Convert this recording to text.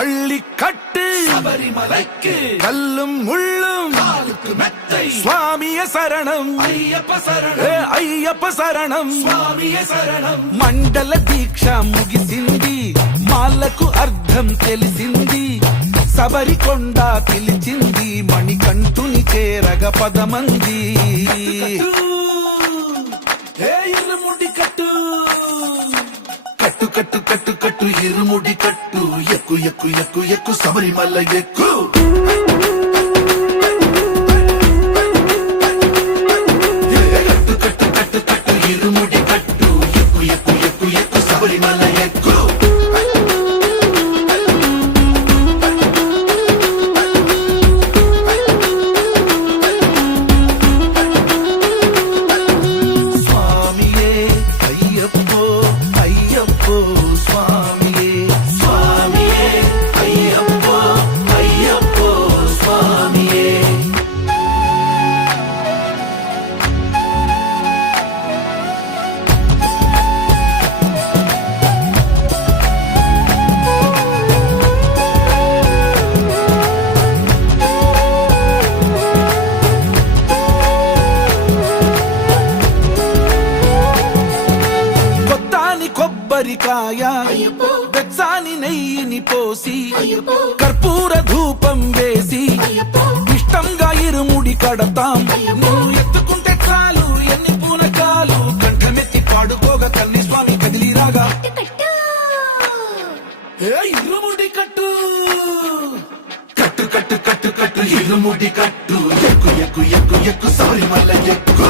பள்ளி கட்டு சபரிமலைக்கு கல்லும் முள்ளும் காலுக்கு மெத்தை சுவாமிய சரணம் ஐயப்ப சரணம் అయ్యప్ప శరణం స్వామియ శరణం మండల దీక్ష ముగిసింది మాలకు అర్థం తెలిసింది శబరికొండ పిలిచింది మణికంఠుని చేరగ పదమంది ఇరుముడి కట్టు కట్టు కట్టు కట్టు కట్టు ఇరుముడి కట్టు ఎక్కు ఎక్కు ఎక్కు ఎక్కు శబరిమల ఎక్కు కట్టు కట్టు కట్టు కట్టు ఇరుముడి కట్టు ఎక్కు ఎక్కు ఎక్కు ఎక్కు శబరిమల ఎక్కు స్వామియే అయ్యప్పో అయ్యప్పో స్వామియే స్వామియే అయ్యప్పో అయ్యప్పో స్వామియే కొత్తాని కొబ్బరికాయ వెచ్చాని నెయ్యిని పోసి కర్పూర ధూపం వేసి ఇష్టంగా ఇరుముడి కడతాం నువ్వు ఎత్తుకుంటే చాలు ఎన్ని పూనకాలు కంఠమెత్తి పాడుకోగా కన్ని స్వామి కదిలిరాగా ఇరుముడి కట్టు కట్టు కట్టు కట్టు కట్టు ఇరుముడి కట్టు ఎక్కు ఎక్కు ఎక్కు ఎక్కు శబరిమల ఎక్కు